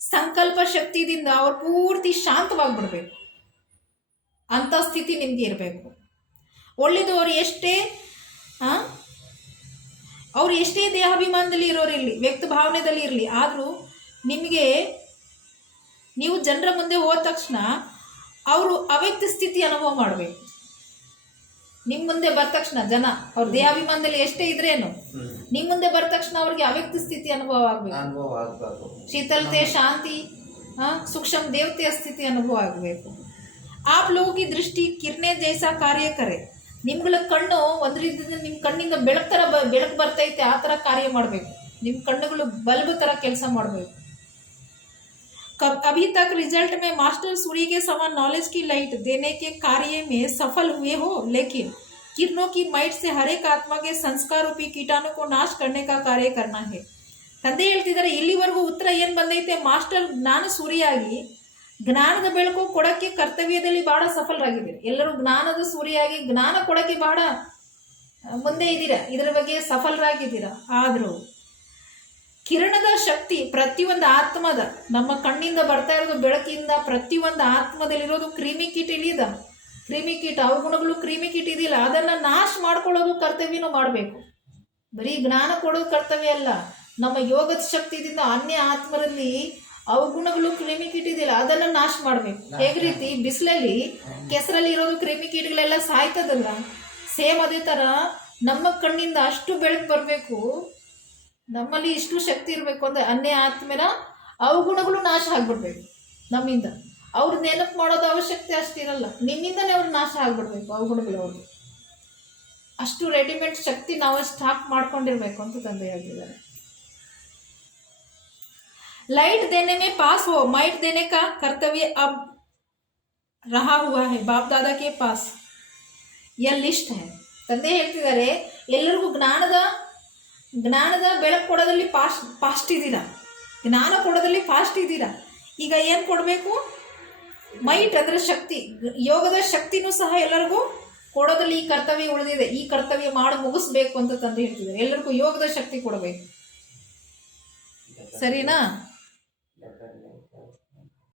ಸಂಕಲ್ಪ ಶಕ್ತಿದಿಂದ ಅವ್ರು ಪೂರ್ತಿ ಶಾಂತವಾಗಿಬಿಡ್ಬೇಕು. ಅಂಥ ಸ್ಥಿತಿ ನಿಮಗೆ ಇರಬೇಕು. ಒಳ್ಳೆಯದು. ಅವ್ರು ಎಷ್ಟೇ ದೇಹಾಭಿಮಾನದಲ್ಲಿ ಇರೋರಿರಲಿ, ವ್ಯಕ್ತ ಭಾವನೆಯಲ್ಲಿ ಇರಲಿ, ಆದರೂ ನಿಮಗೆ ನೀವು ಜನರ ಮುಂದೆ ಹೋದ ತಕ್ಷಣ ಅವರು ಅವ್ಯಕ್ತ ಸ್ಥಿತಿ ಅನುಭವ ಮಾಡಬೇಕು. ನಿಮ್ಮ ಮುಂದೆ ಬರ ತಕ್ಷಣ ಜನ ಅವ್ರ ದೇಹಾಭಿಮಾನದಲ್ಲಿ ಎಷ್ಟೇ ಇದ್ರೇನು ನಿಮ್ಮ ಮುಂದೆ ಬರ ತಕ್ಷಣ ಅವ್ರಿಗೆ ಅವ್ಯಕ್ತ ಸ್ಥಿತಿ ಅನುಭವ ಆಗಬೇಕು. ಶೀತಲತೆ, ಶಾಂತಿ, ಸೂಕ್ಷ್ಮ ದೇವತೆಯ ಸ್ಥಿತಿ ಅನುಭವ ಆಗಬೇಕು. आप लोगों की दृष्टि किरने जैसा कार्य करे. ನಿಮ್ಗಳ ಕಣ್ಣು ಒಂದು ರೀತಿಯಿಂದ ನಿಮ್ಮ ಕಣ್ಣಿಂದ ಬೆಳಕು ಬರ್ತೈತೆ, ಆ ಥರ ಕಾರ್ಯ ಮಾಡಬೇಕು. ನಿಮ್ಮ ಕಣ್ಣುಗಳು ಬಲ್ಬ್ ಥರ ಕೆಲಸ ಮಾಡಬೇಕು. अभी तक रिजल्ट में मास्टर सूर्य के समान नॉलेज की लाइट देने के कार्य में सफल हुए हो, लेकिन किरणों की माइट से हर एक आत्मा के संस्कार रूपी कीटाणु को नाश करने का कार्य करना है. ತಂದೆ ಹೇಳ್ತಿದ್ದಾರೆ, ಇಲ್ಲಿವರೆಗೂ ಉತ್ತರ ಏನು ಬಂದೈತೆ? ಮಾಸ್ಟರ್ ಜ್ಞಾನ ಸೂರ್ಯಾಗಿ ಜ್ಞಾನದ ಬೆಳಕು ಕೊಡಕ್ಕೆ ಕರ್ತವ್ಯದಲ್ಲಿ ಬಹಳ ಸಫಲರಾಗಿದ್ದೀರಿ. ಎಲ್ಲರೂ ಜ್ಞಾನದ ಸೂರ್ಯಾಗಿ ಜ್ಞಾನ ಕೊಡಕ್ಕೆ ಬಹಳ ಮುಂದೆ ಇದ್ದೀರಾ, ಇದರ ಬಗ್ಗೆ ಸಫಲರಾಗಿದ್ದೀರಾ. ಆದರೂ ಕಿರಣದ ಶಕ್ತಿ ಪ್ರತಿಯೊಂದು ಆತ್ಮದ, ನಮ್ಮ ಕಣ್ಣಿಂದ ಬರ್ತಾ ಇರೋದು ಬೆಳಕಿಂದ ಪ್ರತಿಯೊಂದು ಆತ್ಮದಲ್ಲಿರೋದು ಕ್ರಿಮಿಕೀಟ ಇಳಿದ, ಕ್ರಿಮಿಕೀಟ ಅವಗುಣಗಳು ಕ್ರಿಮಿಕೀಟ ಇದೆಯಲ್ಲ, ಅದನ್ನ ನಾಶ ಮಾಡ್ಕೊಳ್ಳೋದು ಕರ್ತವ್ಯನೂ ಮಾಡಬೇಕು. ಬರೀ ಜ್ಞಾನ ಕೊಡೋದು ಕರ್ತವ್ಯ ಅಲ್ಲ, ನಮ್ಮ ಯೋಗದ ಶಕ್ತಿಯಿಂದ ಅನ್ಯ ಆತ್ಮರಲ್ಲಿ ಅವಗುಣಗಳು ಕ್ರಿಮಿಕೀಟ ಇದೆಯಲ್ಲ ಅದನ್ನ ನಾಶ ಮಾಡಬೇಕು. ಹೇಗೆ ರೀತಿ ಬಿಸಿಲಲ್ಲಿ ಕೆಸರಲ್ಲಿ ಇರೋದು ಕ್ರಿಮಿಕೀಟಗಳೆಲ್ಲ ಸಾಯ್ತದಲ್ಲ, ಸೇಮ್ ಅದೇ ತರ ನಮ್ಮ ಕಣ್ಣಿಂದ ಅಷ್ಟು ಬೆಳಕು ಬರಬೇಕು, ನಮ್ಮಲ್ಲಿ ಇಷ್ಟು ಶಕ್ತಿ ಇರಬೇಕು ಅಂದ್ರೆ ಅನ್ಯ ಆತ್ಮನ ಅವಗುಣಗಳು ನಾಶ ಆಗ್ಬಿಡ್ಬೇಕು ನಮ್ಮಿಂದ. ಅವ್ರ ನೆನಪು ಮಾಡೋದು ಅವಶ್ಯಕತೆ ಅಷ್ಟಿರಲ್ಲ, ನಿಮ್ಮಿಂದನೇ ಅವ್ರು ನಾಶ ಆಗ್ಬಿಡ್ಬೇಕು ಅವಗುಣಗಳು. ಅವ್ರಿಗೆ ಅಷ್ಟು ರೆಡಿಮೇಡ್ ಶಕ್ತಿ ನಾವು ಸ್ಟಾಕ್ ಮಾಡ್ಕೊಂಡಿರ್ಬೇಕು ಅಂತ ತಂದೆ ಹೇಳಿದ್ದಾರೆ. लाइट देने में पास हो, माइट देने का कर्तव्य अब रहा हुआ है बाप दादा के पास, यह लिस्ट है. ತಂದೆ ಹೇಳ್ತಿದ್ದಾರೆ, ಎಲ್ಲರಿಗೂ ಜ್ಞಾನದ ಬೆಳಕು ಕೊಡೋದಲ್ಲಿ ಫಾಸ್ಟ್ ಇದ್ದೀರಾ, ಜ್ಞಾನ ಕೊಡೋದಲ್ಲಿ ಫಾಸ್ಟ್ ಇದ್ದೀರಾ. ಈಗ ಏನು ಕೊಡಬೇಕು? ಮೈಟ್ ಅಂದ್ರೆ ಶಕ್ತಿ, ಯೋಗದ ಶಕ್ತಿನೂ ಸಹ ಎಲ್ಲರಿಗೂ ಕೊಡೋದಲ್ಲಿ ಈ ಕರ್ತವ್ಯ ಉಳಿದಿದೆ, ಈ ಕರ್ತವ್ಯ ಮಾಡಿ ಮುಗಿಸ್ಬೇಕು ಅಂತ ತಂದೆ ಹೇಳ್ತಿದ್ದಾರೆ. ಎಲ್ಲರಿಗೂ ಯೋಗದ ಶಕ್ತಿ ಕೊಡಬೇಕು, ಸರಿನಾ?